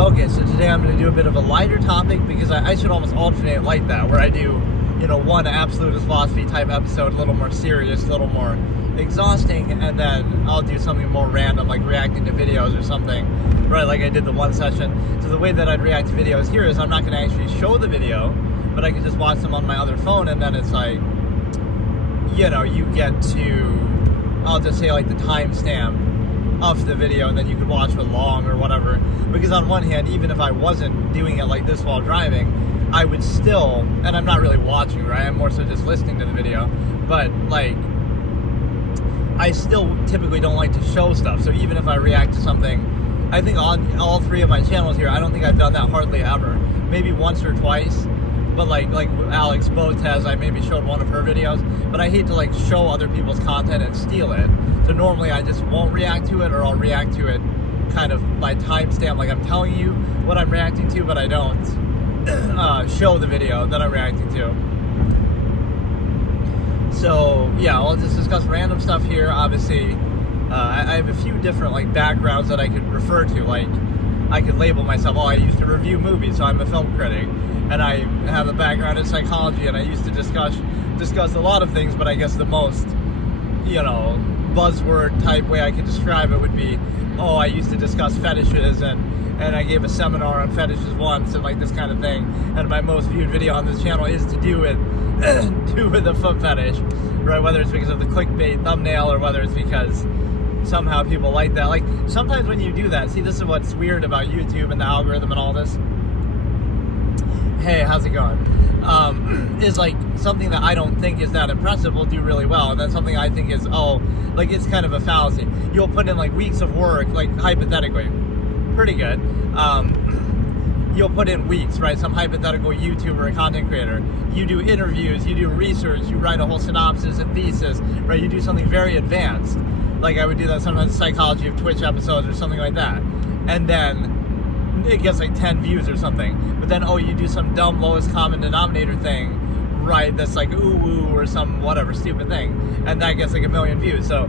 Okay, so today I'm going to do a bit of a lighter topic because I should almost alternate like that, where I do, one absolutist philosophy type episode, a little more serious, a little more exhausting, and then I'll do something more random, like reacting to videos or something, right, like I did the one session. So the way that I'd react to videos here is I'm not going to actually show the video, but I can just watch them on my other phone, and then it's like, you get to, I'll just say like the timestamp of the video, and then you could watch it long or whatever. Because on one hand, even if I wasn't doing it like this while driving, I would still, and I'm not really watching, right? I'm more so just listening to the video, but like, I still typically don't like to show stuff. So even if I react to something, I think on all three of my channels here, I don't think I've done that hardly ever. Maybe once or twice, but like Alex Both has, I maybe showed one of her videos, but I hate to like show other people's content and steal it. So normally I just won't react to it, or I'll react to it kind of by timestamp, like I'm telling you what I'm reacting to, but I don't show the video that I'm reacting to. So yeah, I'll just discuss random stuff here. Obviously, I have a few different like backgrounds that I could refer to. Like I could label myself, I used to review movies, so I'm a film critic, and I have a background in psychology, and I used to discuss a lot of things, but I guess the most, buzzword type way I could describe it would be, I used to discuss fetishes, and I gave a seminar on fetishes once, and like this kind of thing, and my most viewed video on this channel is to do with the foot fetish, right? Whether it's because of the clickbait thumbnail, or whether it's because somehow people like that. Like sometimes when you do that, see, this is what's weird about YouTube and the algorithm and all this. Hey, how's it going? Is like something that I don't think is that impressive will do really well, and then something I think is, it's kind of a fallacy. You'll put in like weeks of work, like hypothetically, pretty good. You'll put in weeks, right? Some hypothetical YouTuber or content creator. You do interviews, you do research, you write a whole synopsis and thesis, right? You do something very advanced. Like I would do that sometimes, psychology of Twitch episodes or something like that. And then it gets like 10 views or something. But then, you do some dumb lowest common denominator thing, right? That's like ooh or some whatever stupid thing, and that gets like 1 million views. So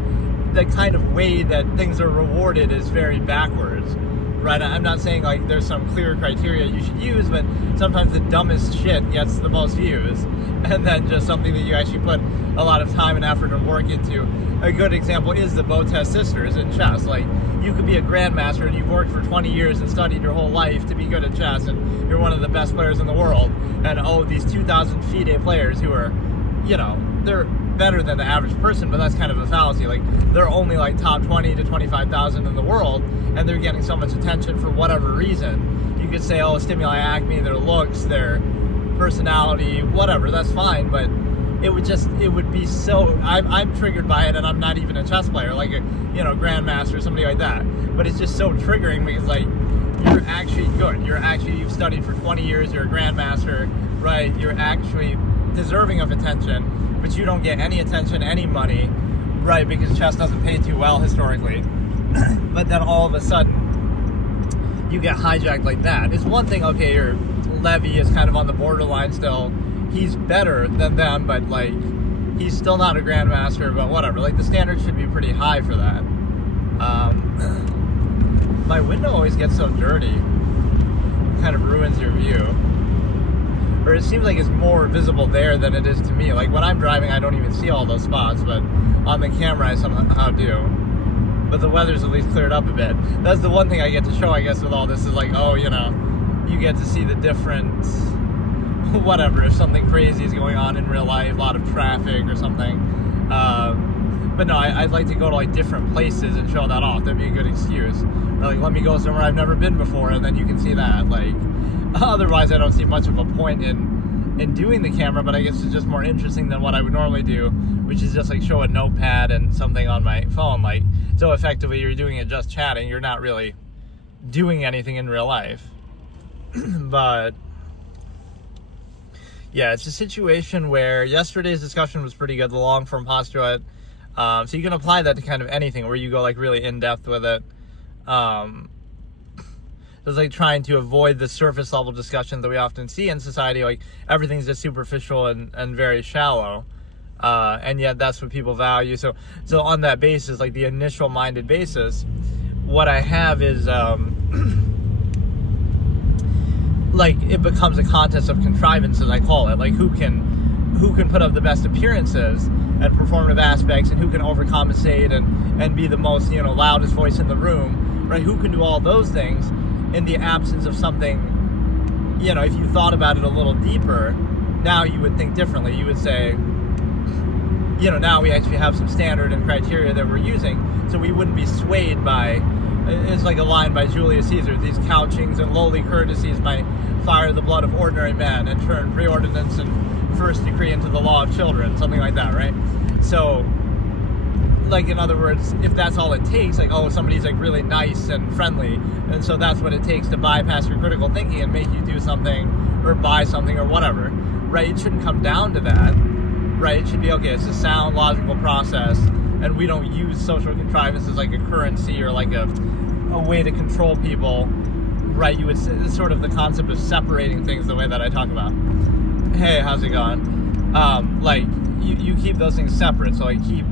the kind of way that things are rewarded is very backwards, right? I'm not saying like there's some clear criteria you should use, but sometimes the dumbest shit gets the most views, and then just something that you actually put a lot of time and effort and work into. A good example is the Botez sisters in chess. Like, you could be a grandmaster and you've worked for 20 years and studied your whole life to be good at chess, and you're one of the best players in the world, and these 2,000 FIDE players who are, they're better than the average person, but that's kind of a fallacy. Like, they're only like top 20 to 25,000 in the world, and they're getting so much attention for whatever reason. You could say, stimuli acme, their looks, their personality, whatever, that's fine, but it would be so, I'm triggered by it, and I'm not even a chess player, like a, grandmaster or somebody like that, but it's just so triggering because, like, you're actually good, you've studied for 20 years, you're a grandmaster, right, you're actually deserving of attention, but you don't get any attention, any money, right, because chess doesn't pay too well historically, but then all of a sudden, you get hijacked like that. It's one thing, your Levy is kind of on the borderline still, he's better than them, but like he's still not a grandmaster, but whatever, like the standard should be pretty high for that. My window always gets so dirty, it kind of ruins your view, or it seems like it's more visible there than it is to me. Like when I'm driving I don't even see all those spots, but on the camera I somehow do. but the weather's at least cleared up a bit. That's the one thing I get to show, I guess, with all this is like, oh, you know, you get to see the different, whatever, if something crazy is going on in real life, a lot of traffic or something. But no, I'd like to go to like different places and show that off. That'd be a good excuse. Or like, let me go somewhere I've never been before, and then you can see that. Like, otherwise I don't see much of a point in doing the camera, but I guess it's just more interesting than what I would normally do, which is just like show a notepad and something on my phone. Like, so effectively you're doing it just chatting. You're not really doing anything in real life. But yeah, it's a situation where yesterday's discussion was pretty good, the long form postulate. So you can apply that to kind of anything where you go like really in depth with it. It's like trying to avoid the surface level discussions that we often see in society, like everything's just superficial and very shallow, and yet that's what people value. So on that basis, like the initial minded basis, what I have is like it becomes a contest of contrivances, I call it, like who can put up the best appearances and performative aspects, and who can overcompensate and be the most, you know, loudest voice in the room, right? Who can do all those things in the absence of something, you know, if you thought about it a little deeper, now you would think differently. You would say, you know, now we actually have some standard and criteria that we're using, so we wouldn't be swayed by, it's like a line by Julius Caesar, these couchings and lowly courtesies might fire the blood of ordinary men and turn preordinance and first decree into the law of children, something like that, right? So, like, in other words, if that's all it takes, like, oh, somebody's like really nice and friendly, and so that's what it takes to bypass your critical thinking and make you do something or buy something or whatever, right? It shouldn't come down to that, right? It should be, okay, it's a sound, logical process, and we don't use social contrivances like a currency or like a way to control people, right? You would, it's sort of the concept of separating things the way that I talk about. Hey, how's it going? Like, you keep those things separate, so like keep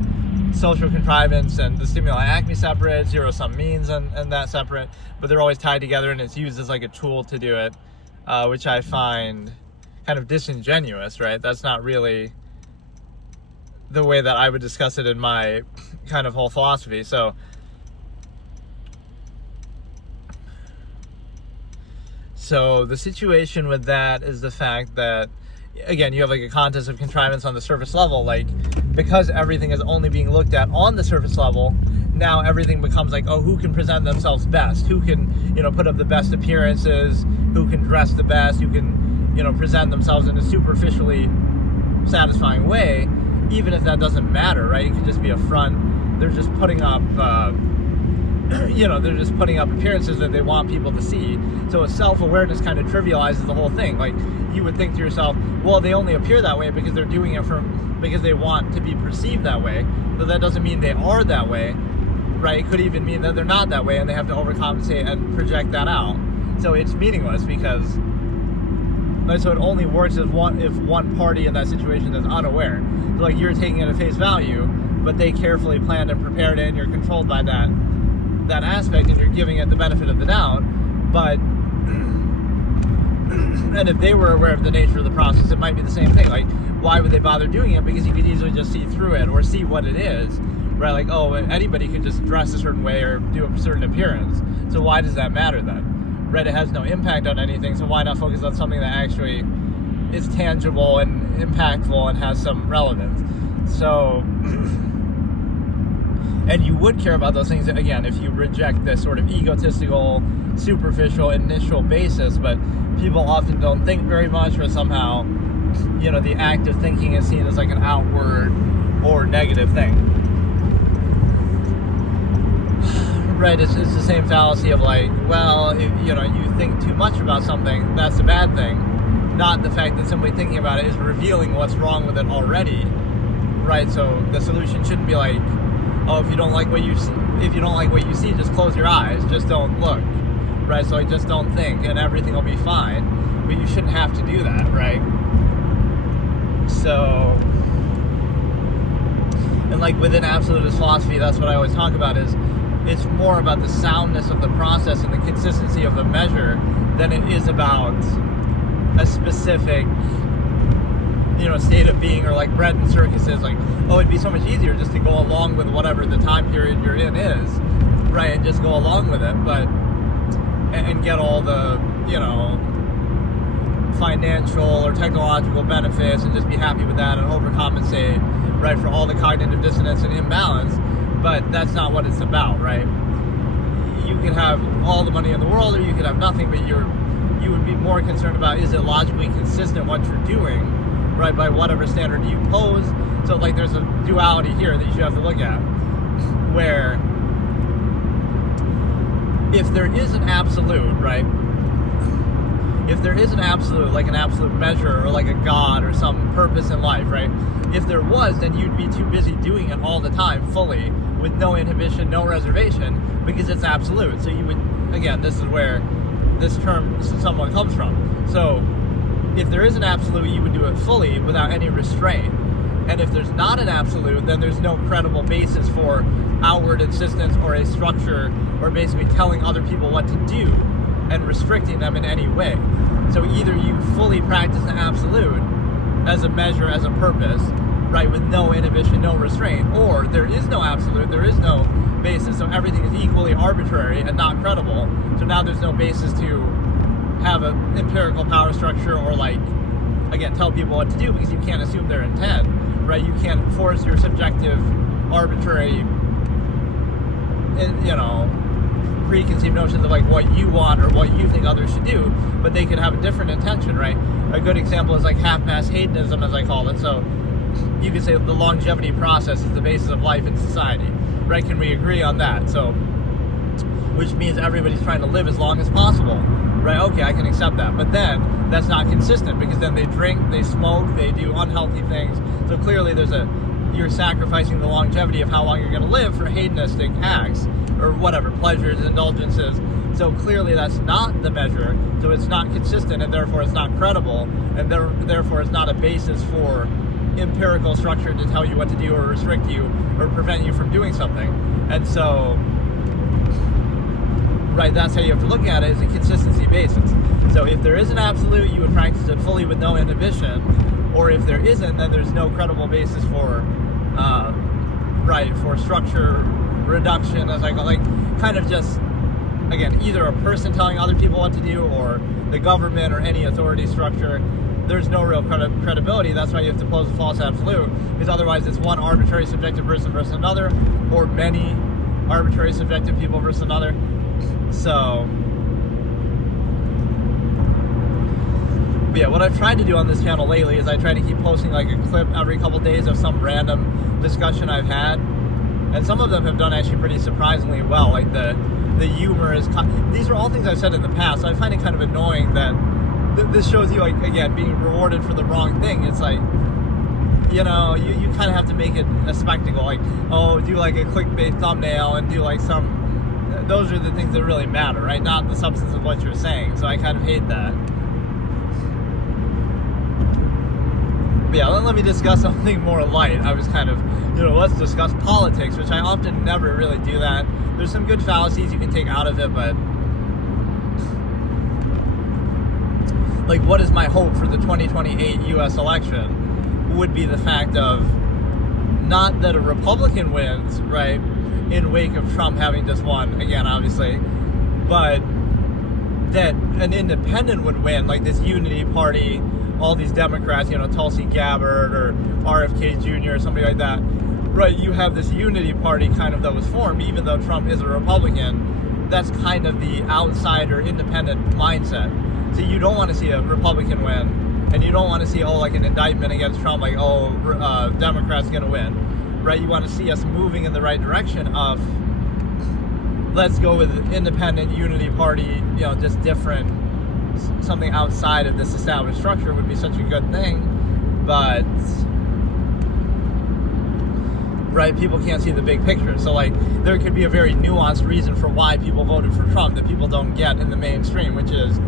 social contrivance and the stimuli acme separate, zero-sum means and that separate, but they're always tied together, and it's used as like a tool to do it, which I find kind of disingenuous, right? That's not really the way that I would discuss it in my kind of whole philosophy. So the situation with that is the fact that, again, you have like a contest of contrivance on the surface level, like, because everything is only being looked at on the surface level, now everything becomes like, oh, who can present themselves best? Who can, you know, put up the best appearances? Who can dress the best? Who can, you know, present themselves in a superficially satisfying way, even if that doesn't matter, right? It could just be a front. They're just putting up, you know, they're just putting up appearances that they want people to see. So self-awareness kind of trivializes the whole thing. Like, you would think to yourself, well, they only appear that way because they're doing it because they want to be perceived that way. But that doesn't mean they are that way, right? It could even mean that they're not that way and they have to overcompensate and project that out. So it's meaningless because, like, so it only works if one party in that situation is unaware. So like, you're taking it at face value, but they carefully planned and prepared it, and you're controlled by that aspect, and you're giving it the benefit of the doubt. But and if they were aware of the nature of the process, it might be the same thing. Like, why would they bother doing it? Because you could easily just see through it or see what it is, right? Like, oh, anybody could just dress a certain way or do a certain appearance. So why does that matter then? Right? It has no impact on anything. So why not focus on something that actually is tangible and impactful and has some relevance? So, and you would care about those things, again, if you reject this sort of egotistical, superficial, initial basis, but people often don't think very much, or somehow, you know, the act of thinking is seen as like an outward or negative thing. Right, it's the same fallacy of like, well, if, you know, you think too much about something, that's a bad thing. Not the fact that simply thinking about it is revealing what's wrong with it already. Right, so the solution shouldn't be like, oh, if you don't like what you see, just close your eyes, just don't look, right? So just don't think, and everything will be fine. But you shouldn't have to do that, right? So, and like within absolutist philosophy, that's what I always talk about, is it's more about the soundness of the process and the consistency of the measure than it is about a specific, you know, state of being, or like bread and circuses, like, oh, it'd be so much easier just to go along with whatever the time period you're in is, right, and just go along with it, but and get all the, financial or technological benefits and just be happy with that and overcompensate, right, for all the cognitive dissonance and imbalance. But that's not what it's about, right? You can have all the money in the world, or you could have nothing, but you would be more concerned about, is it logically consistent what you're doing, right, by whatever standard you pose. So like there's a duality here that you have to look at, where if there is an absolute, right, if there is an absolute, like an absolute measure or like a God or some purpose in life, right, if there was, then you'd be too busy doing it all the time fully with no inhibition, no reservation, because it's absolute. So you would, again, this is where this term somewhat comes from. So if there is an absolute, you would do it fully without any restraint. And if there's not an absolute, then there's no credible basis for outward insistence or a structure, or basically telling other people what to do and restricting them in any way. So either you fully practice the absolute as a measure, as a purpose, right, with no inhibition, no restraint, or there is no absolute, there is no basis, so everything is equally arbitrary and not credible. So now there's no basis to have an empirical power structure, or like, again, tell people what to do, because you can't assume their intent, right? You can't force your subjective, arbitrary, preconceived notions of like what you want or what you think others should do, but they could have a different intention, right? A good example is like half-mass hedonism, as I call it. So you could say the longevity process is the basis of life in society, right? Can we agree on that? So, which means everybody's trying to live as long as possible, right? Okay, I can accept that. But then that's not consistent, because then they drink, they smoke, they do unhealthy things. So clearly you're sacrificing the longevity of how long you're going to live for hedonistic acts, or whatever, pleasures, indulgences. So clearly that's not the measure, so it's not consistent, and therefore it's not credible, and therefore it's not a basis for empirical structure to tell you what to do or restrict you or prevent you from doing something. And so, right, that's how you have to look at it, as a consistency basis. So if there is an absolute, you would practice it fully with no inhibition, or if there isn't, then there's no credible basis for for structure reduction, as I call, like, kind of just, again, either a person telling other people what to do, or the government or any authority structure. There's no real credibility. That's why you have to pose a false absolute, because otherwise it's one arbitrary subjective person versus another, or many arbitrary subjective people versus another. So yeah, what I've tried to do on this channel lately is I try to keep posting like a clip every couple days of some random discussion I've had, and some of them have done actually pretty surprisingly well. Like the humor is, these are all things I've said in the past, so I find it kind of annoying that this shows you, like, again, being rewarded for the wrong thing. It's like, you kind of have to make it a spectacle, like, oh, do like a clickbait thumbnail and do like those are the things that really matter, right? Not the substance of what you're saying. So I kind of hate that. But yeah, let me discuss something more light. I was kind of, let's discuss politics, which I often never really do that. There's some good fallacies you can take out of it, but like, what is my hope for the 2028 U.S. election would be the fact of not that a Republican wins, right, in wake of Trump having just won, again, obviously, but that an independent would win, like this unity party, all these Democrats, Tulsi Gabbard or RFK Jr. or somebody like that, right? You have this unity party kind of that was formed, even though Trump is a Republican. That's kind of the outsider independent mindset. So you don't want to see a Republican win, and you don't want to see, like an indictment against Trump, like, Democrats going to win, right? You want to see us moving in the right direction of, let's go with independent unity party, just different, something outside of this established structure would be such a good thing. But, right, people can't see the big picture. So, like, there could be a very nuanced reason for why people voted for Trump that people don't get in the mainstream, which is,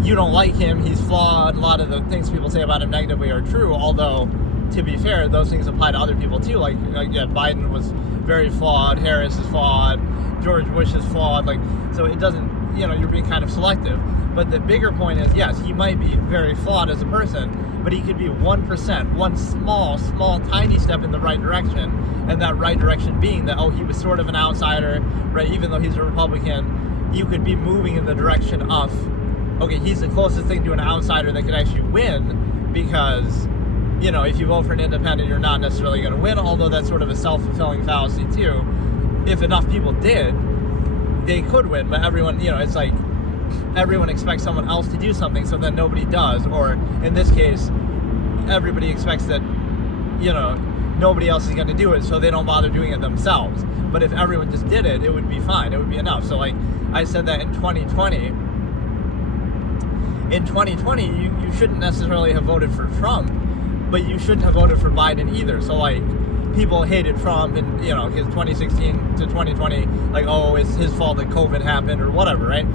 you don't like him, he's flawed, a lot of the things people say about him negatively are true, although, to be fair, those things apply to other people too. Like, again, Biden was very flawed, Harris is flawed, George Bush is flawed, like, so it doesn't, you're being kind of selective. But the bigger point is, yes, he might be very flawed as a person, but he could be 1%, one small, tiny step in the right direction, and that right direction being that, oh, he was sort of an outsider, right? Even though he's a Republican, you could be moving in the direction of, okay, he's the closest thing to an outsider that could actually win, because, you know, if you vote for an independent, you're not necessarily going to win, although that's sort of a self-fulfilling fallacy too. If enough people did, they could win, but everyone, you know, it's like everyone expects someone else to do something, so then nobody does, or in this case, everybody expects that, you know, nobody else is going to do it, so they don't bother doing it themselves. But if everyone just did it, it would be fine, it would be enough. So like I said that in 2020, you shouldn't necessarily have voted for Trump, but you shouldn't have voted for Biden either. So like, people hated Trump and, you know, his 2016 to 2020, like, oh, it's his fault that COVID happened or whatever, right?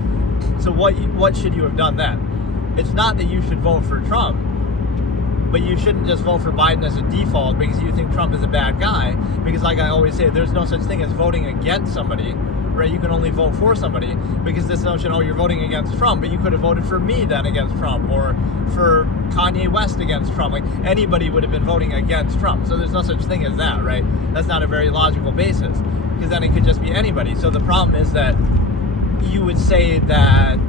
So what should you have done then? It's not that you should vote for Trump, but you shouldn't just vote for Biden as a default because you think Trump is a bad guy. Because like I always say, there's no such thing as voting against somebody, right? You can only vote for somebody, because this notion, oh, you're voting against Trump, but you could have voted for me then against Trump, or for Kanye West against Trump. Like, anybody would have been voting against Trump. So there's no such thing as that, right? That's not a very logical basis, because then it could just be anybody. So the problem is that you would say that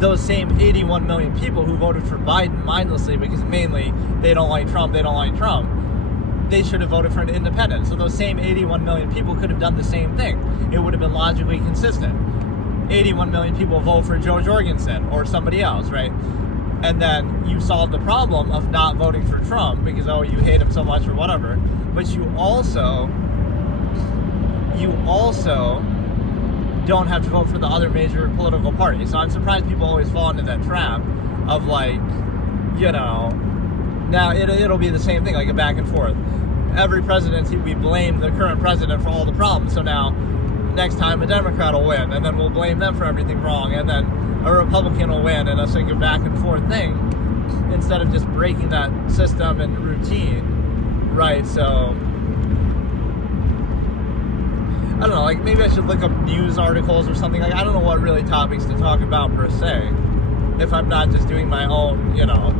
those same 81 million people who voted for Biden mindlessly because mainly they don't like Trump, they should have voted for an independent. So those same 81 million people could have done the same thing. It would have been logically consistent. 81 million people vote for Joe Jorgensen or somebody else, right? And then you solve the problem of not voting for Trump because, oh, you hate him so much or whatever. But you also don't have to vote for the other major political party. So I'm surprised people always fall into that trap of, like, you know, now it'll be the same thing, like a back and forth. Every presidency, we blame the current president for all the problems. So now, next time a Democrat will win, and then we'll blame them for everything wrong, and then a Republican will win, and it's like a back and forth thing, instead of just breaking that system and routine, right? So I don't know, like, maybe I should look up news articles or something. Like, I don't know what really topics to talk about per se, if I'm not just doing my own, you know,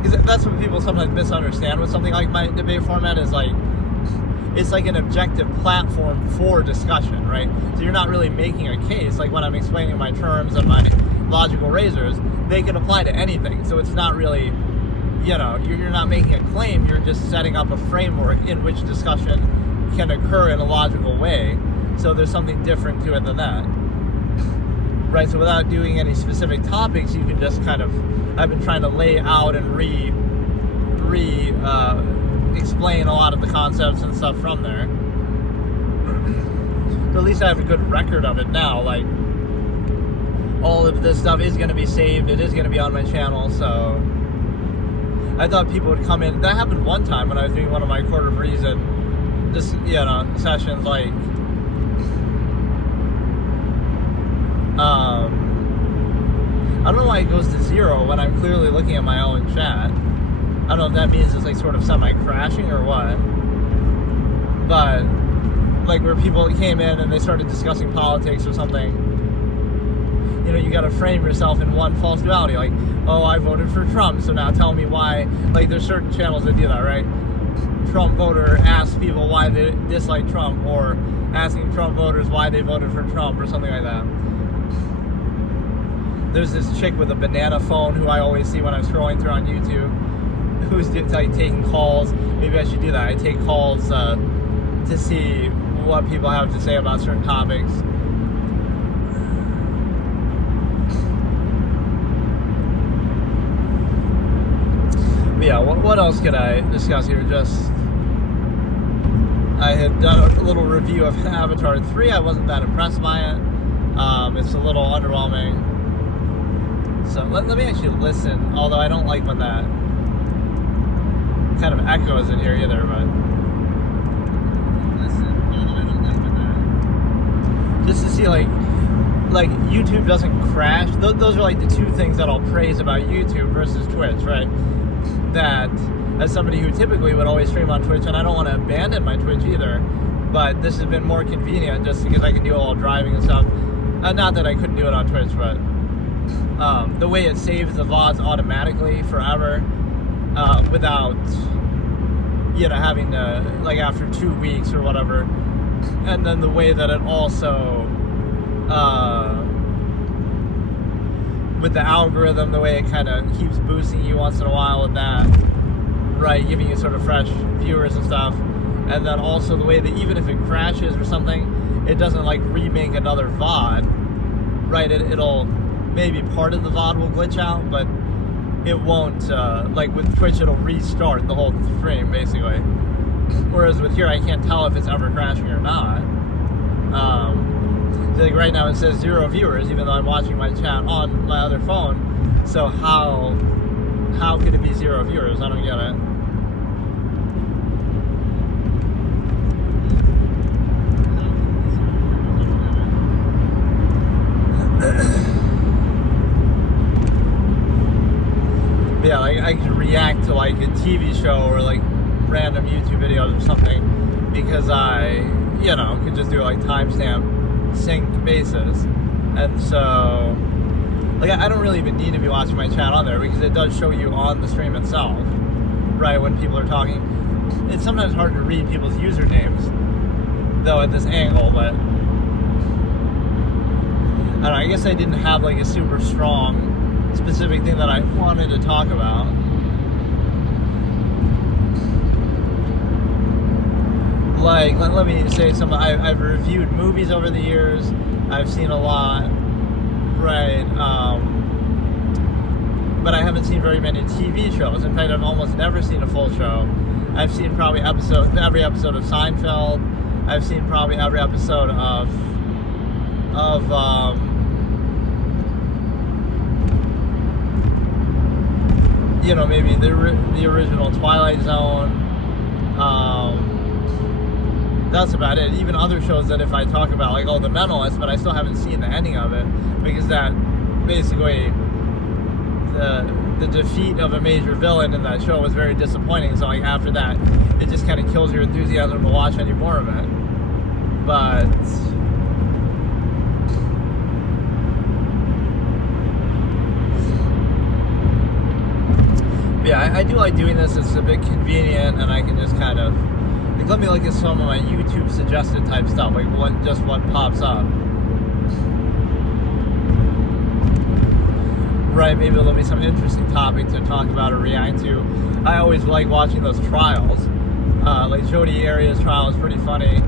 because that's what people sometimes misunderstand with something like my debate format is, like, it's like an objective platform for discussion, right? So you're not really making a case. Like when I'm explaining my terms and my logical razors, they can apply to anything. So it's not really, you know, you're not making a claim, you're just setting up a framework in which discussion can occur in a logical way. So there's something different to it than that, right? So without doing any specific topics, you can just kind of, I've been trying to lay out and explain a lot of the concepts and stuff from there. So at least I have a good record of it now. Like, all of this stuff is going to be saved. It is going to be on my channel. So I thought people would come in. That happened one time when I was doing one of my Court of Reason, just, you know, sessions. Like, I don't know why it goes to 0 when I'm clearly looking at my own chat. I don't know if that means it's like sort of semi-crashing or what, but like where people came in and they started discussing politics or something, you know, you got to frame yourself in one false duality, like, oh, I voted for Trump, so now tell me why. Like, there's certain channels that do that, right? Trump voter asks people why they dislike Trump, or asking Trump voters why they voted for Trump, or something like that. There's this chick with a banana phone who I always see when I'm scrolling through on YouTube, who's like taking calls. Maybe I should do that. I take calls to see what people have to say about certain topics. But yeah, what else could I discuss here? Just, I had done a little review of Avatar 3. I wasn't that impressed by it. It's a little underwhelming. So let me actually listen, although I don't like when that kind of echoes in here either, but listen, although I don't like when that, just to see like YouTube doesn't crash. Those are like the two things that I'll praise about YouTube versus Twitch, right? That, as somebody who typically would always stream on Twitch, and I don't want to abandon my Twitch either, but this has been more convenient just because I can do it while driving and stuff. Not that I couldn't do it on Twitch, but the way it saves the VODs automatically forever, without, having to, like, after 2 weeks or whatever. And then the way that it also, with the algorithm, the way it kind of keeps boosting you once in a while with that, right, giving you sort of fresh viewers and stuff. And then also the way that even if it crashes or something, it doesn't like remake another VOD, right? It'll, maybe part of the VOD will glitch out, but it won't, like with Twitch, it'll restart the whole stream basically. Whereas with here, I can't tell if it's ever crashing or not. So like right now it says 0 viewers, even though I'm watching my chat on my other phone. So how could it be 0 viewers? I don't get it. Yeah, like I could react to like a TV show or like random YouTube videos or something because I, could just do like timestamp sync basis. And so, like, I don't really even need to be watching my chat on there because it does show you on the stream itself, right, when people are talking. It's sometimes hard to read people's usernames, though, at this angle, but I don't know, I guess I didn't have like a super strong specific thing that I wanted to talk about. Like, let me say something. I've reviewed movies over the years. I've seen a lot, right? But I haven't seen very many TV shows. In fact, I've almost never seen a full show. I've seen probably every episode of Seinfeld. I've seen probably every episode of maybe the original Twilight Zone. That's about it. Even other shows that if I talk about, like, The Mentalist, but I still haven't seen the ending of it because that basically the defeat of a major villain in that show was very disappointing. So like after that, it just kind of kills your enthusiasm to watch any more of it. But yeah, I do like doing this. It's a bit convenient, and I can just kind of let me look at some of my YouTube suggested type stuff, like what pops up. Right, maybe there'll be some interesting topic to talk about or react to. I always like watching those trials. Like Jodi Arias' trial is pretty funny.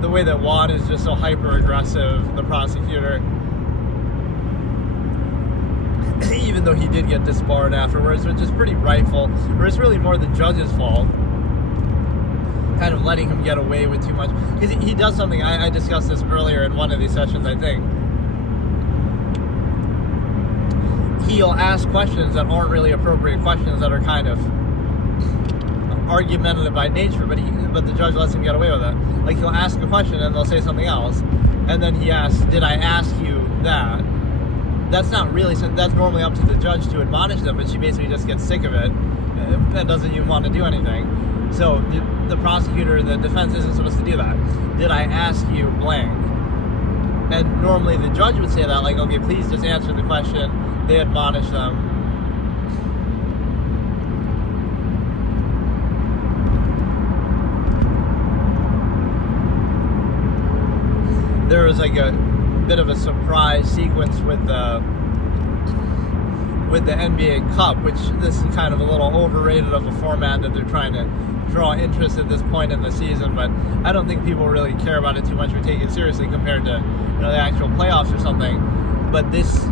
The way that Juan is just so hyper aggressive, the prosecutor, even though he did get disbarred afterwards, which is pretty rightful, or it's really more the judge's fault, kind of letting him get away with too much. Because he does something, I discussed this earlier in one of these sessions, I think. He'll ask questions that aren't really appropriate questions, that are kind of argumentative by nature, but the judge lets him get away with it. Like, he'll ask a question and they'll say something else, and then he asks, did I ask you that? That's not really, that's normally up to the judge to admonish them, but she basically just gets sick of it and doesn't even want to do anything. So the prosecutor, the defense isn't supposed to do that. Did I ask you blank? And normally the judge would say that, like, okay, please just answer the question. They admonish them. There was like a bit of a surprise sequence with the NBA Cup, which this is kind of a little overrated of a format that they're trying to draw interest at this point in the season, but I don't think people really care about it too much or take it seriously compared to the actual playoffs or something. But this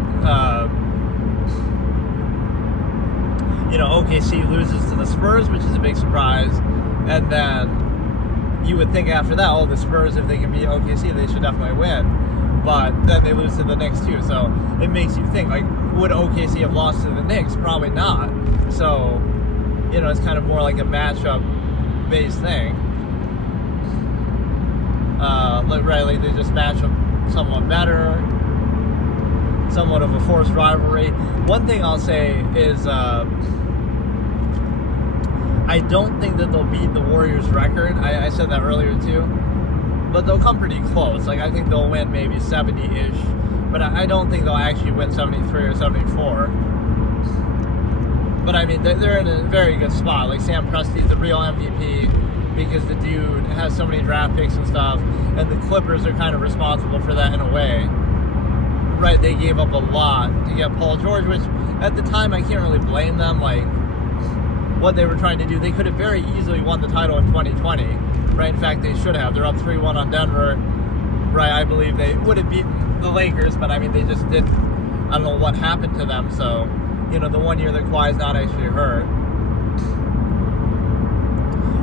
OKC loses to the Spurs, which is a big surprise, and then you would think after that, the Spurs, if they can beat OKC, they should definitely win. But then they lose to the Knicks too, so it makes you think, like, would OKC have lost to the Knicks? Probably not. So, it's kind of more like a matchup-based thing. Like they just match up somewhat better, somewhat of a forced rivalry. One thing I'll say is, I don't think that they'll beat the Warriors' record. I said that earlier too. But they'll come pretty close. Like, I think they'll win maybe 70-ish but I don't think they'll actually win 73 or 74. But I mean, they're in a very good spot. Like Sam Presti's the real MVP because the dude has so many draft picks and stuff, and the Clippers are kind of responsible for that in a way. Right, they gave up a lot to get Paul George, which at the time I can't really blame them. Like, what they were trying to do, they could have very easily won the title in 2020. Right, in fact, they should have. They're up 3-1 on Denver. Right, I believe they would have beaten the Lakers, but I mean, they just didn't. I don't know what happened to them, so, you know, the 1 year that Kawhi's not actually hurt.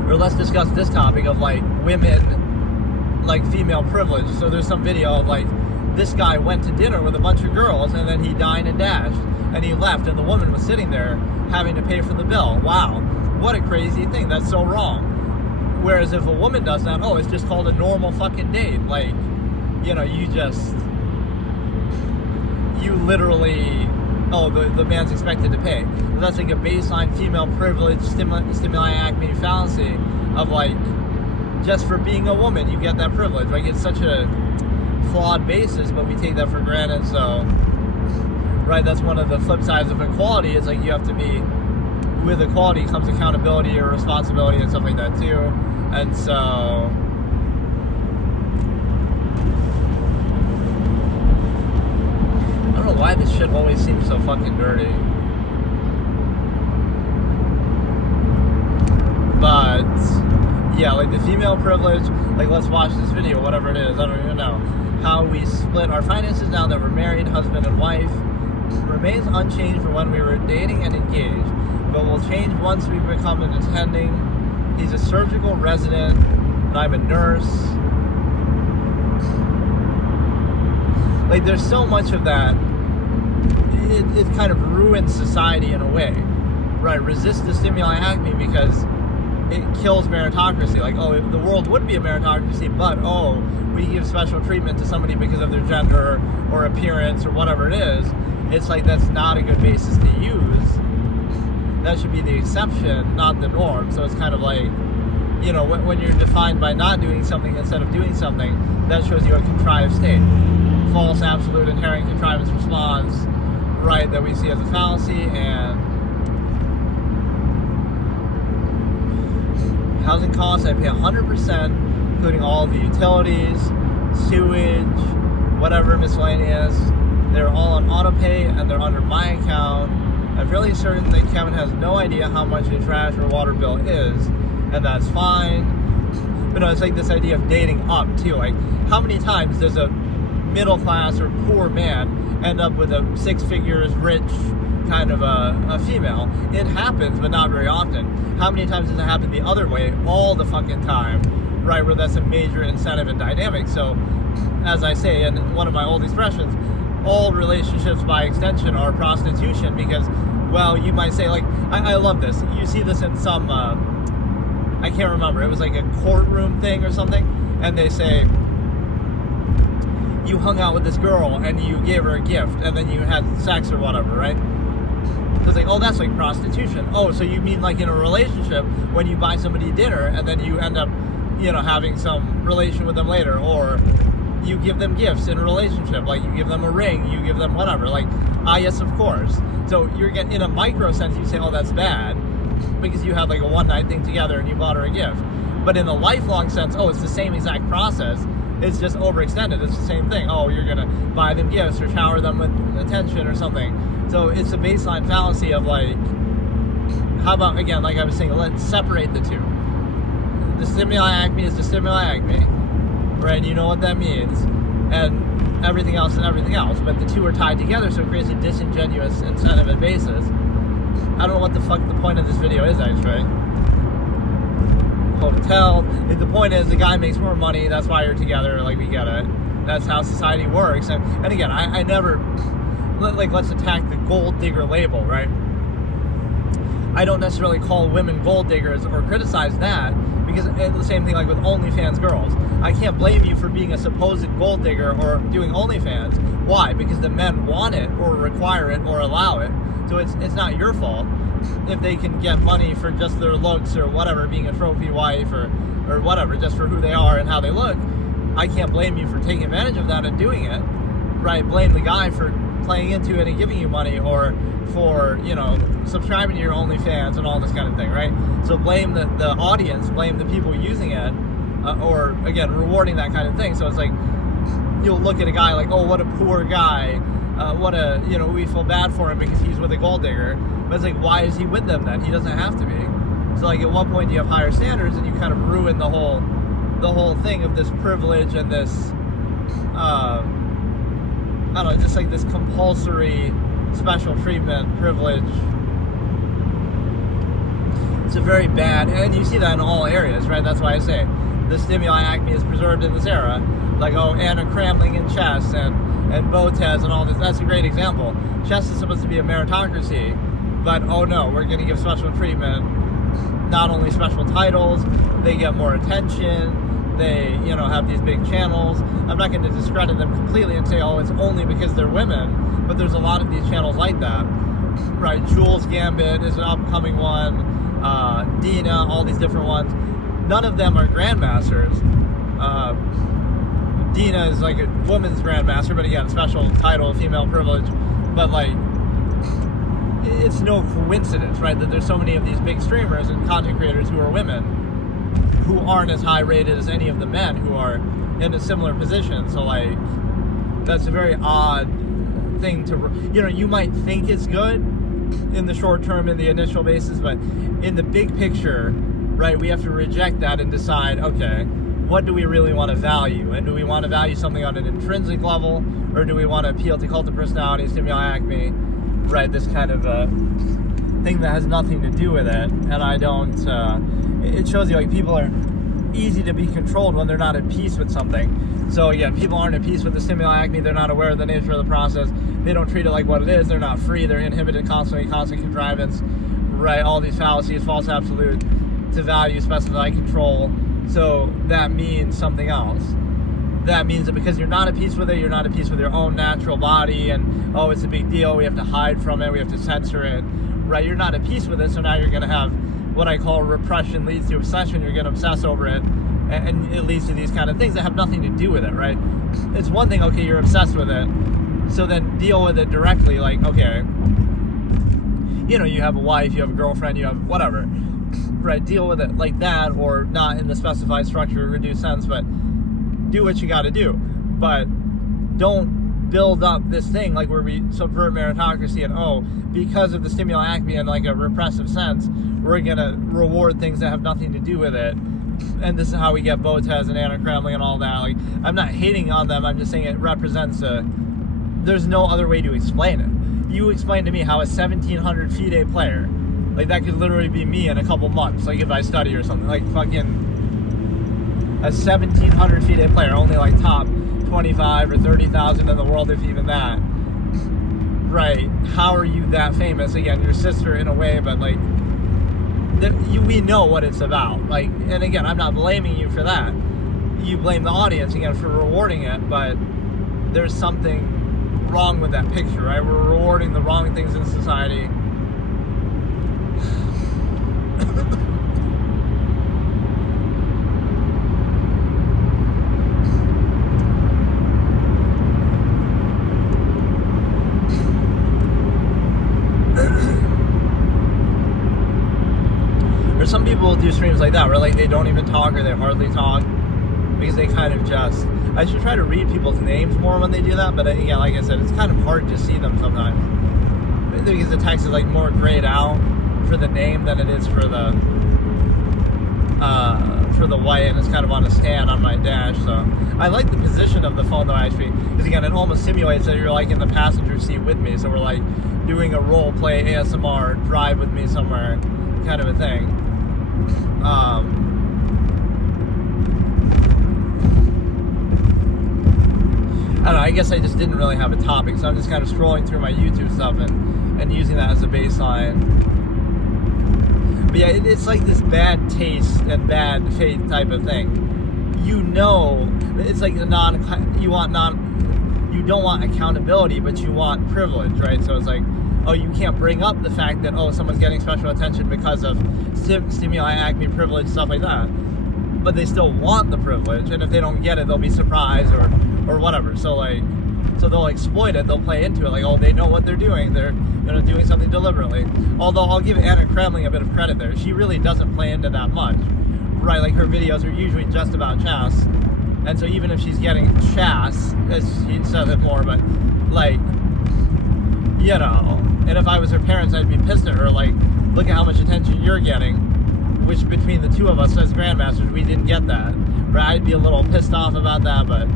Or let's discuss this topic of, like, women, like, female privilege. So there's some video of, like, this guy went to dinner with a bunch of girls, and then he dined and dashed, and he left, and the woman was sitting there having to pay for the bill. Wow, what a crazy thing. That's so wrong. Whereas if a woman does that, oh, it's just called a normal fucking date. Like, you know, you literally, oh, the man's expected to pay. But that's like a baseline female privilege stimuli acme fallacy of, like, just for being a woman, you get that privilege. Like, it's such a flawed basis, but we take that for granted. So, right, that's one of the flip sides of equality. Is like you have to be, with equality comes accountability or responsibility and stuff like that too. And so, I don't know why this shit always seems so fucking dirty. But yeah, like the female privilege, like let's watch this video, whatever it is, I don't even know. How we split our finances now that we're married, husband and wife, remains unchanged from when we were dating and engaged, but will change once we become an attending. He's a surgical resident, and I'm a nurse. Like, there's so much of that. It kind of ruins society in a way, right? Resist the stimuli acme because it kills meritocracy. Like, oh, the world would be a meritocracy, but oh, we give special treatment to somebody because of their gender or appearance or whatever it is. It's like, that's not a good basis to use. That should be the exception, not the norm. So it's kind of like, you know, when you're defined by not doing something instead of doing something, that shows you a contrived state. False, absolute, inherent contrivance response, right, that we see as a fallacy. And housing costs, I pay 100%, including all of the utilities, sewage, whatever miscellaneous. They're all on auto pay and they're under my account. I'm fairly certain that Kevin has no idea how much a trash or water bill is, and that's fine. But no, it's like this idea of dating up too. Like, how many times does a middle class or poor man end up with a six figures rich kind of a female? It happens, but not very often. How many times does it happen the other way? All the fucking time, right? Where that's a major incentive and dynamic. So, as I say in one of my old expressions, all relationships by extension are prostitution because, well, you might say, like, I love this. You see this in some, I can't remember. It was like a courtroom thing or something. And they say, you hung out with this girl and you gave her a gift and then you had sex or whatever, right? So it's like, oh, that's like prostitution. Oh, so you mean like in a relationship when you buy somebody dinner and then you end up, you know, having some relation with them later, or you give them gifts in a relationship, like you give them a ring, you give them whatever, like, yes, of course. So you're getting, in a micro sense, you say, oh, that's bad, because you had like a one night thing together and you bought her a gift. But in the lifelong sense, oh, it's the same exact process, it's just overextended. It's the same thing. Oh, you're gonna buy them gifts or shower them with attention or something. So it's a baseline fallacy of like, how about, again, like I was saying, let's separate the two. The stimuli acme is the stimuli acme, right? You know what that means, and everything else and everything else. But the two are tied together, so it creates a disingenuous incentive and basis. I don't know what the fuck the point of this video is, actually. Hotel. The point is, the guy makes more money, that's why you're together, like, we get it. That's how society works. And again, I never, like, let's attack the gold digger label, right? I don't necessarily call women gold diggers or criticize that, because it's the same thing like with OnlyFans girls. I can't blame you for being a supposed gold digger or doing OnlyFans. Why? Because the men want it or require it or allow it. So it's not your fault if they can get money for just their looks or whatever, being a trophy wife or whatever, just for who they are and how they look. I can't blame you for taking advantage of that and doing it, right? Blame the guy for playing into it and giving you money, or for, you know, subscribing to your OnlyFans and all this kind of thing, right? So blame the audience, blame the people using it, or again, rewarding that kind of thing. So it's like, you'll look at a guy like, oh, what a poor guy, you know, we feel bad for him because he's with a gold digger. But it's like, why is he with them then? He doesn't have to be. So like, at what point do you have higher standards and you kind of ruin the whole thing of this privilege and this, I don't know, just like this compulsory special treatment privilege. It's a very bad, and you see that in all areas, right? That's why I say the stimuli acme is preserved in this era. Like, oh, Anna Cramling in chess and Botez and all this. That's a great example. Chess is supposed to be a meritocracy, but oh no, we're going to give special treatment. Not only special titles, they get more attention. They, you know, have these big channels. I'm not going to discredit them completely and say, oh, it's only because they're women, but there's a lot of these channels like that, right? Jules Gambit is an upcoming one, Dina, all these different ones. None of them are grandmasters. Dina is like a woman's grandmaster, but again, special title, female privilege. But like, it's no coincidence, right, that there's so many of these big streamers and content creators who are women, who aren't as high rated as any of the men who are in a similar position. So like, that's a very odd thing to, you know, you might think it's good in the short term, in the initial basis, but in the big picture, right, we have to reject that and decide, okay, what do we really want to value? And do we want to value something on an intrinsic level, or do we want to appeal to cult of personality, stimuli acme, right, this kind of thing that has nothing to do with it? And I don't, it shows you like people are easy to be controlled when they're not at peace with something. So again, people aren't at peace with the stimuli acme, they're not aware of the nature of the process, they don't treat it like what it is, they're not free, they're inhibited constantly, constant contrivance, right, all these fallacies, false absolute, to value, specify, control. So that means something else. That means that because you're not at peace with it, you're not at peace with your own natural body, and oh, it's a big deal, we have to hide from it, we have to censor it, right? You're not at peace with it, so now you're going to have what I call repression leads to obsession. You're going to obsess over it, and it leads to these kind of things that have nothing to do with it, right? It's one thing, okay, you're obsessed with it, so then deal with it directly, like, okay, you know, you have a wife, you have a girlfriend, you have whatever, right? Deal with it like that, or not in the specified structure, reduced sense, but do what you got to do. But don't build up this thing like where we subvert meritocracy and, oh, because of the stimuli acme in like a repressive sense, we're going to reward things that have nothing to do with it. And this is how we get Botez and Anna Cramling and all that. Like, I'm not hating on them, I'm just saying it represents there's no other way to explain it. You explain to me how a 1,700 FIDE player, like that could literally be me in a couple months, like if I study or something, like fucking a 1,700 FIDE player, only like top 25 or 30,000 in the world, if even that. Right, how are you that famous? Again, your sister in a way, but like, we know what it's about. Like, and again, I'm not blaming you for that. You blame the audience, again, for rewarding it, but there's something wrong with that picture, right? We're rewarding the wrong things in society. Or some people do streams like that where like they don't even talk or they hardly talk because they kind of just, I should try to read people's names more when they do that, but yeah, like I said, it's kind of hard to see them sometimes because the text is like more grayed out for the name than it is for the white, and it's kind of on a stand on my dash. So I like the position of the phone though, actually, because again, it almost simulates that you're like in the passenger seat with me, so we're like doing a role play ASMR drive with me somewhere kind of a thing. I don't know, I guess I just didn't really have a topic, so I'm just kind of scrolling through my YouTube stuff and using that as a baseline. But yeah, it's like this bad taste and bad faith type of thing. You know, it's like you don't want accountability, but you want privilege, right? So it's like, oh, you can't bring up the fact that, oh, someone's getting special attention because of stimuli, acme, privilege, stuff like that. But they still want the privilege, and if they don't get it, they'll be surprised or whatever. So like, So they'll exploit it, they'll play into it, like, oh, they know what they're doing, they're doing something deliberately. Although I'll give Anna Kremling a bit of credit there. She really doesn't play into that much, right? Like, her videos are usually just about chess, and so even if she's getting chess, as she says it more, but, like, and if I was her parents, I'd be pissed at her, like, look at how much attention you're getting, which between the two of us as grandmasters, we didn't get that, right? I'd be a little pissed off about that, but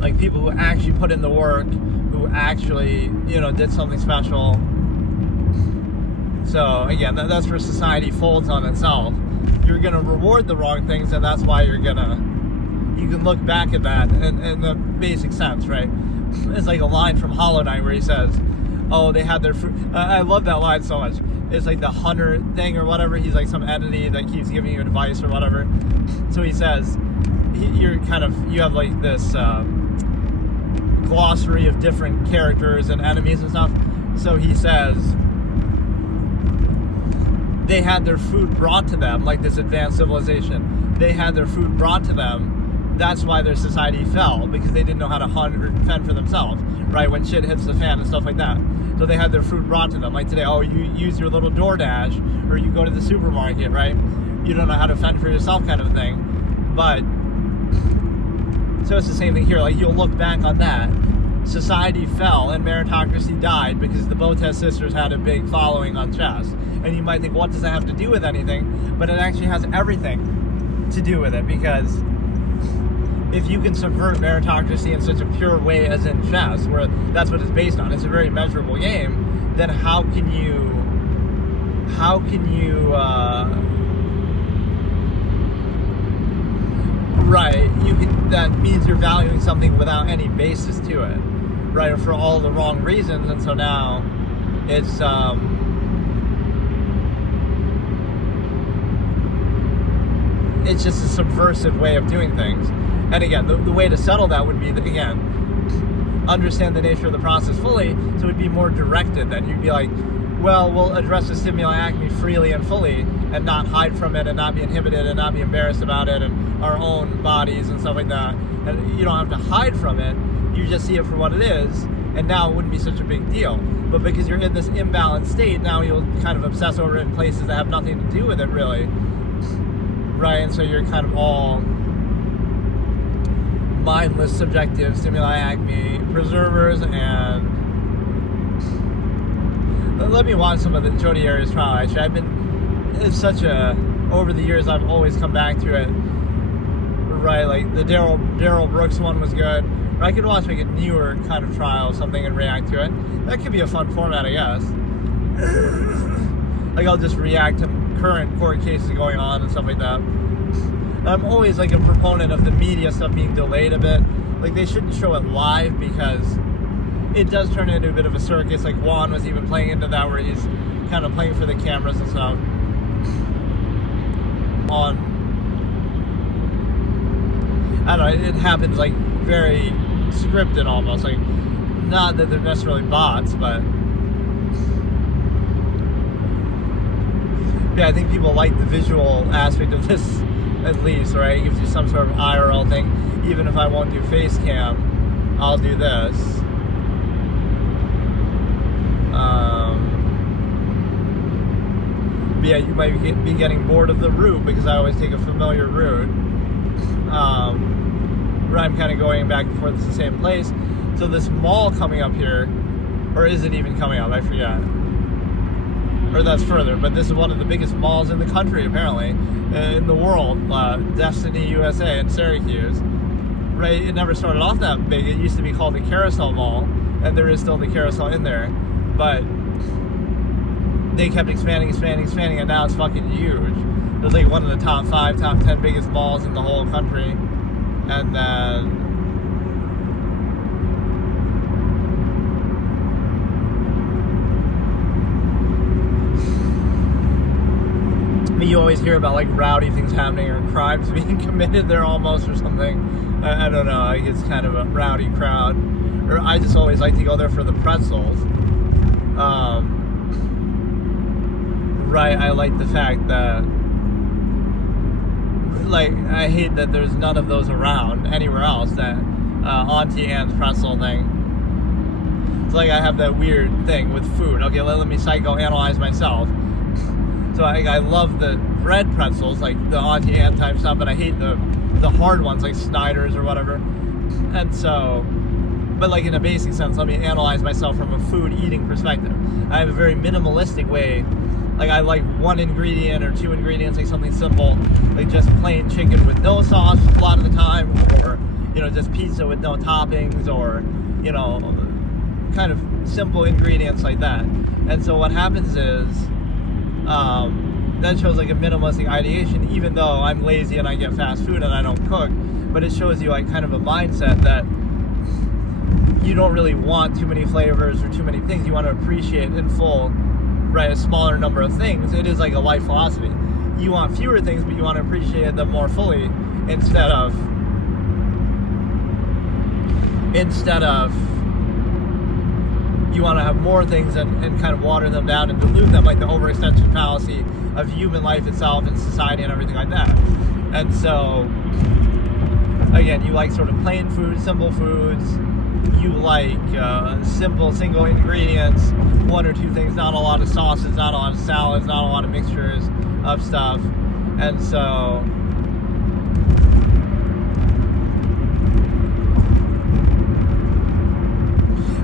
like, people who actually put in the work, who actually, did something special. So again, that's where society folds on itself. You're gonna reward the wrong things, and that's why you can look back at that in the basic sense, right? It's like a line from Hollow Knight where he says, oh, they had their fruit. I love that line so much. It's like the hunter thing or whatever. He's like some entity that keeps giving you advice or whatever. So he says, you have like this glossary of different characters and enemies and stuff. So he says, they had their food brought to them, like this advanced civilization. They had their food brought to them. That's why their society fell, because they didn't know how to hunt or fend for themselves, right? When shit hits the fan and stuff like that. So they had their food brought to them. Like today, oh, you use your little DoorDash, or you go to the supermarket, right? You don't know how to fend for yourself, kind of thing. But, so it's the same thing here. Like, you'll look back on that. Society fell and meritocracy died because the Botez sisters had a big following on chess. And you might think, what does that have to do with anything? But it actually has everything to do with it, because if you can subvert meritocracy in such a pure way as in chess, where that's what it's based on, it's a very measurable game, then how can you right, that means you're valuing something without any basis to it, right, or for all the wrong reasons. And so now it's just a subversive way of doing things. And again, the way to settle that would be, understand the nature of the process fully, so it would be more directed. Then you'd be like, well, we'll address the stimuli acme freely and fully, and not hide from it, and not be inhibited, and not be embarrassed about it, and our own bodies and stuff like that. And you don't have to hide from it, you just see it for what it is, and now it wouldn't be such a big deal. But because you're in this imbalanced state, now you'll kind of obsess over it in places that have nothing to do with it, really. Right, and so you're kind of all mindless, subjective stimuli acme preservers. And let me watch some of the Jodi Arias trial. Actually, over the years, I've always come back to it. Right, like the Daryl Brooks one was good. Or I could watch like a newer kind of trial, something, and react to it. That could be a fun format, I guess. Like, I'll just react to current court cases going on and stuff like that. I'm always like a proponent of the media stuff being delayed a bit. Like, they shouldn't show it live, because it does turn into a bit of a circus. Like, Juan was even playing into that, where he's kind of playing for the cameras and stuff. I don't know, it happens like very scripted almost. Like, not that they're necessarily bots, but yeah, I think people like the visual aspect of this, at least, right? It gives you some sort of IRL thing. Even if I won't do face cam, I'll do this. But yeah, you might be getting bored of the route, because I always take a familiar route. Where I'm kind of going back and forth to the same place. So this mall coming up here, or is it even coming up? I forget. Or that's further, but this is one of the biggest malls in the country, apparently, in the world. Destiny USA in Syracuse. Right, it never started off that big. It used to be called the Carousel Mall, and there is still the Carousel in there, but they kept expanding, and now it's fucking huge. It was like one of the top 5, top 10 biggest malls in the whole country. And then you always hear about like rowdy things happening or crimes being committed there almost, or something. I don't know, like, it's kind of a rowdy crowd. Or I just always like to go there for the pretzels. Right, I like the fact that like, I hate that there's none of those around anywhere else, that Auntie Anne's pretzel thing. It's like I have that weird thing with food. Okay, let me psychoanalyze myself. So I love the bread pretzels, like the Auntie Anne type stuff, but I hate the hard ones, like Snyder's or whatever. And so, but like in a basic sense, let me analyze myself from a food eating perspective. I have a very minimalistic way. Like, I like one ingredient or two ingredients, like something simple, like just plain chicken with no sauce a lot of the time, or, you know, just pizza with no toppings, or, you know, kind of simple ingredients like that. And so what happens is, that shows like a minimalistic ideation, even though I'm lazy and I get fast food and I don't cook, but it shows you like kind of a mindset that you don't really want too many flavors or too many things. You want to appreciate in full, right, a smaller number of things. It is like a life philosophy. You want fewer things, but you want to appreciate them more fully, instead of you want to have more things and kind of water them down and dilute them, like the overextension fallacy of human life itself and society and everything like that. And so, again, you like sort of plain foods, simple foods. You like simple single ingredients, one or two things, not a lot of sauces, not a lot of salads, not a lot of mixtures of stuff. And so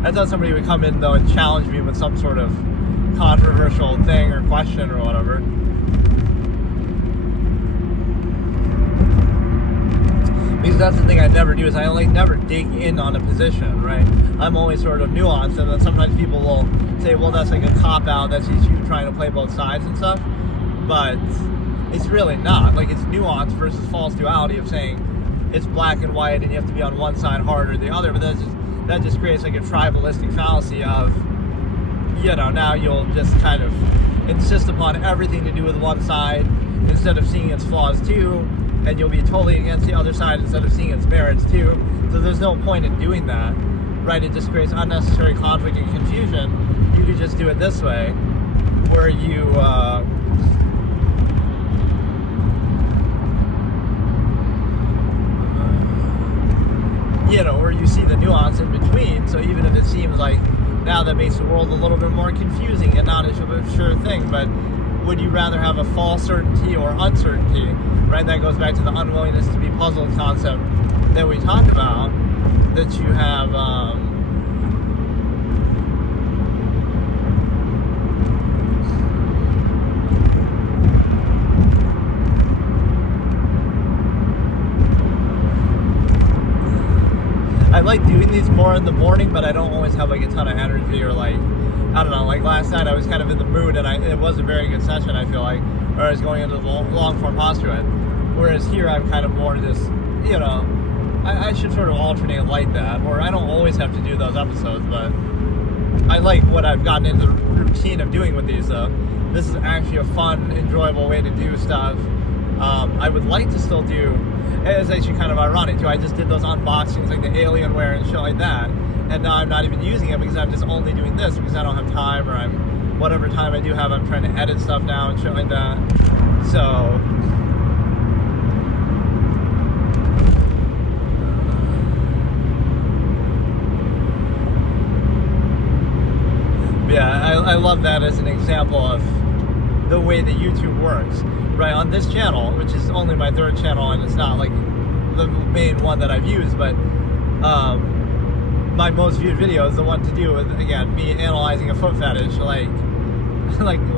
I thought somebody would come in though and challenge me with some sort of controversial thing or question or whatever. Because that's the thing I never do, is I like never dig in on a position, right? I'm always sort of nuanced, and then sometimes people will say, well, that's like a cop-out, that's just you trying to play both sides and stuff. But it's really not. Like, it's nuance versus false duality of saying it's black and white and you have to be on one side hard or the other. But that just creates like a tribalistic fallacy of, you know, now you'll just kind of insist upon everything to do with one side instead of seeing its flaws too. And you'll be totally against the other side instead of seeing its merits too. So there's no point in doing that, right? It just creates unnecessary conflict and confusion. You could just do it this way, where you, you know, where you see the nuance in between. So even if it seems like now that makes the world a little bit more confusing and not a sure thing, but would you rather have a false certainty or uncertainty, right? That goes back to the unwillingness to be puzzled concept that we talked about, that you have, I like doing these more in the morning, but I don't always have like a ton of energy, or like, I don't know, like last night I was kind of in the mood and it was a very good session, I feel like, or I was going into the long form posture. Whereas here I'm kind of more just, you know, I should sort of alternate like that, or I don't always have to do those episodes, but I like what I've gotten into the routine of doing with these though. This is actually a fun, enjoyable way to do stuff. I would like to still do, it's actually kind of ironic too, I just did those unboxings like the Alienware and shit like that, and now I'm not even using it because I'm just only doing this because I don't have time, or I'm, whatever time I do have, I'm trying to edit stuff now and shit like that. So yeah, I love that as an example of the way that YouTube works, right? On this channel, which is only my third channel and it's not like the main one that I've used, but my most viewed video is the one to do with, again, me analyzing a foot fetish, like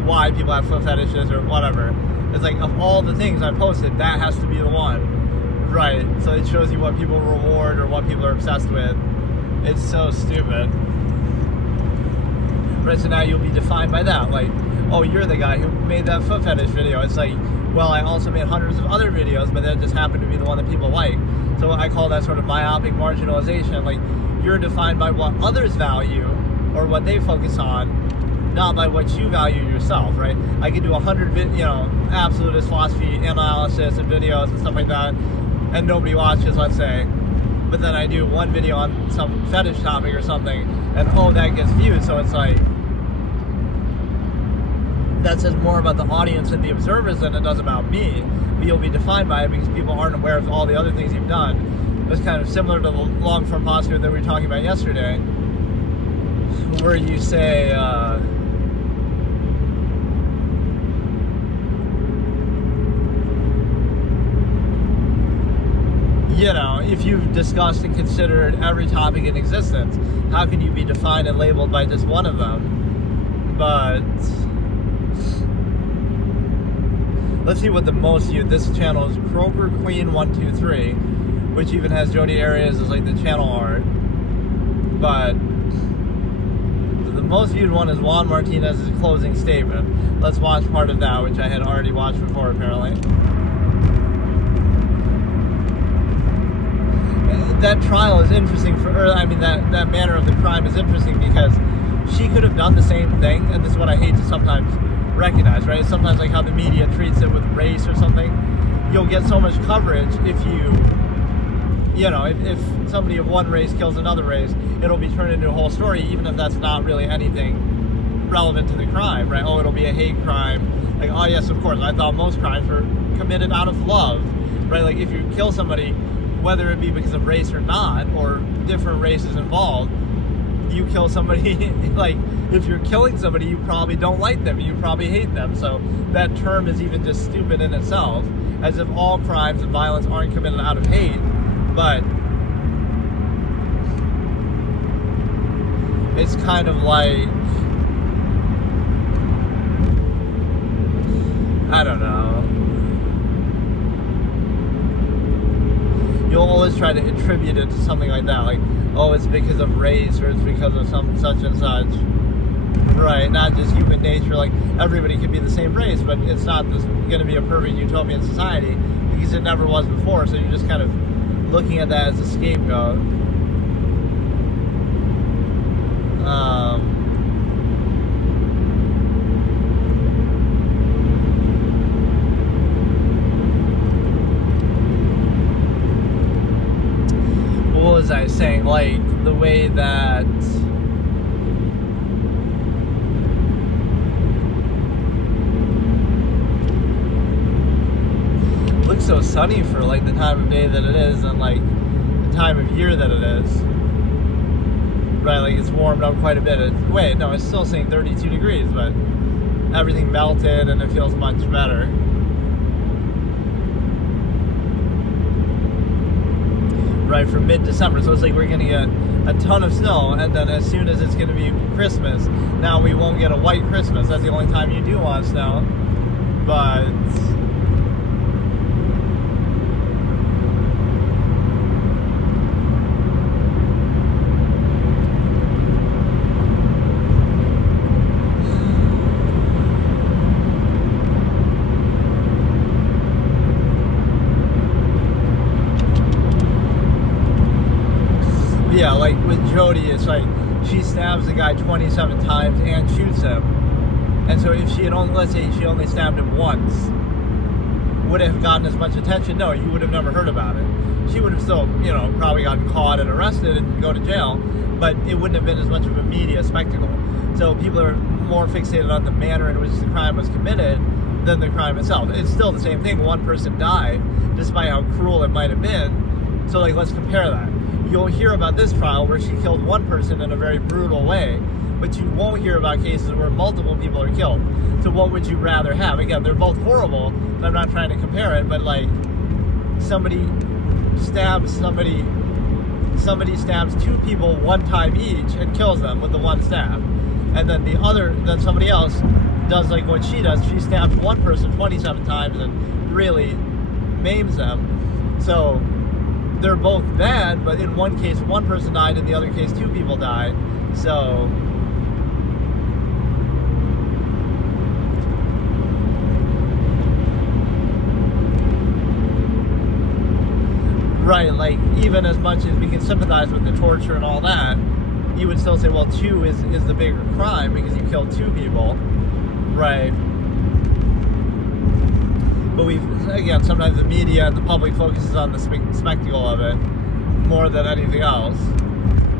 why people have foot fetishes or whatever. It's like, of all the things I posted, that has to be the one, right? So it shows you what people reward or what people are obsessed with. It's so stupid. Right, so now you'll be defined by that, like, oh, you're the guy who made that foot fetish video. It's like, well, I also made hundreds of other videos, but that just happened to be the one that people like. So I call that sort of myopic marginalization. Like, you're defined by what others value or what they focus on, not by what you value yourself, right? I could do 100, absolutist philosophy analysis and videos and stuff like that, and nobody watches, let's say. But then I do one video on some fetish topic or something, and oh, that gets viewed. So it's like, that says more about the audience and the observers than it does about me. But you'll be defined by it because people aren't aware of all the other things you've done. It's kind of similar to the long-form posture that we were talking about yesterday, where you say, you know, if you've discussed and considered every topic in existence, how can you be defined and labeled by just one of them? But let's see what the most viewed. This channel is Croaker Queen 123, which even has Jodi Arias as like the channel art. But the most viewed one is Juan Martinez's closing statement. Let's watch part of that, which I had already watched before apparently. That trial is interesting that manner of the crime is interesting because she could have done the same thing, and this is what I hate to sometimes recognize, right? Sometimes like how the media treats it with race or something. You'll get so much coverage if if somebody of one race kills another race, it'll be turned into a whole story, even if that's not really anything relevant to the crime, right? Oh, it'll be a hate crime. Like, oh yes, of course, I thought most crimes were committed out of love, right? Like if you kill somebody, whether it be because of race or not, or different races involved, you kill somebody, like, if you're killing somebody, you probably don't like them, you probably hate them. So that term is even just stupid in itself, as if all crimes and violence aren't committed out of hate. But it's kind of like, I don't know. You'll always try to attribute it to something like that, like, oh, it's because of race, or it's because of some such and such, right? Not just human nature, like, everybody could be the same race, but it's not going to be a perfect utopian society, because it never was before, so you're just kind of looking at that as a scapegoat. What was I saying? Like, the way that it looks so sunny for like the time of day that it is, and like the time of year that it is, right? Like it's warmed up quite a bit. It's still saying 32 degrees, but everything melted and it feels much better. Right, from mid-December, so it's like we're gonna get a ton of snow, and then as soon as it's gonna be Christmas, now we won't get a white Christmas. That's the only time you do want snow. But yeah, like with Jodi, it's like she stabs the guy 27 times and shoots him. And so if she had only, let's say she only stabbed him once, would it have gotten as much attention? No, you would have never heard about it. She would have still, probably gotten caught and arrested and go to jail, but it wouldn't have been as much of a media spectacle. So people are more fixated on the manner in which the crime was committed than the crime itself. It's still the same thing. One person died, despite how cruel it might have been. So like, let's compare that. You'll hear about this trial where she killed one person in a very brutal way, but you won't hear about cases where multiple people are killed. So what would you rather have? Again, they're both horrible, and I'm not trying to compare it, but like somebody stabs two people one time each and kills them with the one stab. And then somebody else does like what she does. She stabs one person 27 times and really maims them. So they're both bad, but in one case one person died, in the other case 2 people died. So right, like even as much as we can sympathize with the torture and all that, you would still say, well, 2 is the bigger crime because you killed 2 people, right? But again, sometimes the media and the public focuses on the spectacle of it more than anything else.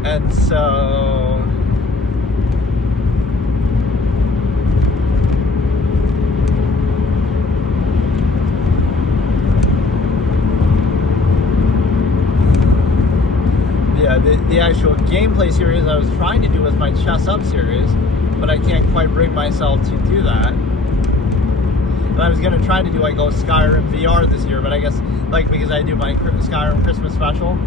And so the actual gameplay series I was trying to do was my Chess Up series, but I can't quite bring myself to do that. And I was gonna try to do like Skyrim VR this year, but I guess like because I do my Skyrim Christmas special,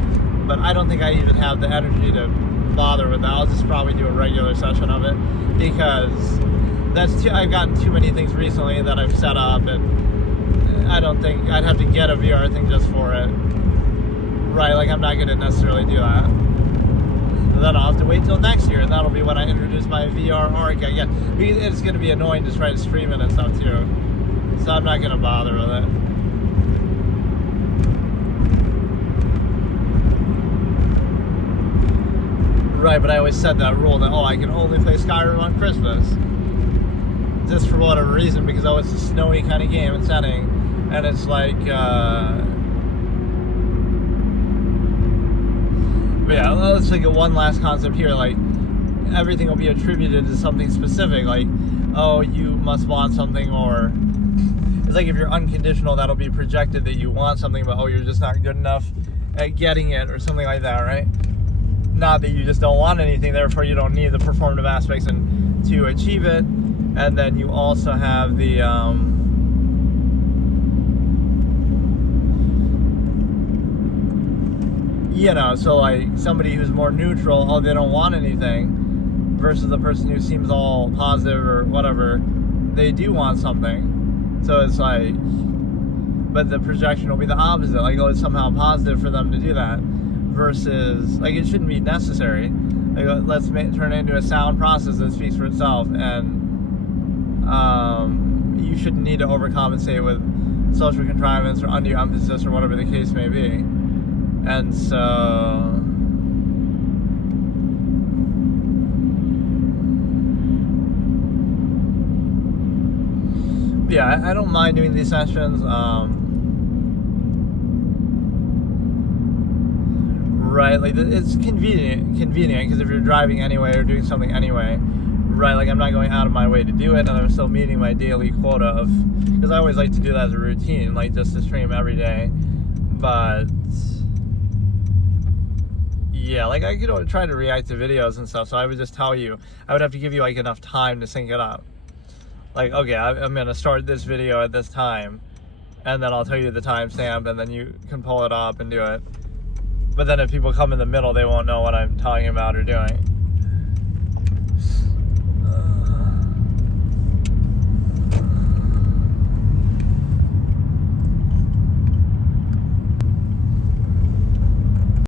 but I don't think I even have the energy to bother with that. I'll just probably do a regular session of it because I've gotten too many things recently that I've set up, and I don't think I'd have to get a VR thing just for it. Right, like I'm not gonna necessarily do that. And then I'll have to wait till next year, and that'll be when I introduce my VR ARC again. It's gonna be annoying to try to stream it and stuff too. So I'm not gonna bother with it. Right, but I always said that rule that, I can only play Skyrim on Christmas. Just for whatever reason, because it's a snowy kind of game and setting. And it's like, but yeah, let's look at one last concept here. Like, everything will be attributed to something specific. Like, you must want something, or it's like if you're unconditional, that'll be projected that you want something, but you're just not good enough at getting it, or something like that, right? Not that you just don't want anything, therefore you don't need the performative aspects and to achieve it. And then you also have the so like somebody who's more neutral, they don't want anything, versus the person who seems all positive or whatever, they do want something. So it's like, but the projection will be the opposite, like, it's somehow positive for them to do that, versus, like, it shouldn't be necessary. Like, let's turn it into a sound process that speaks for itself, and you shouldn't need to overcompensate with social contrivance or undue emphasis or whatever the case may be. And so, yeah, I don't mind doing these sessions. Right, like it's convenient because if you're driving anyway or doing something anyway, right, like I'm not going out of my way to do it, and I'm still meeting my daily quota of, because I always like to do that as a routine, like just to stream every day. But yeah, like I could try to react to videos and stuff, so I would just tell you, I would have to give you like enough time to sync it up. Like, okay, I'm gonna start this video at this time, and then I'll tell you the timestamp, and then you can pull it up and do it. But then if people come in the middle, they won't know what I'm talking about or doing.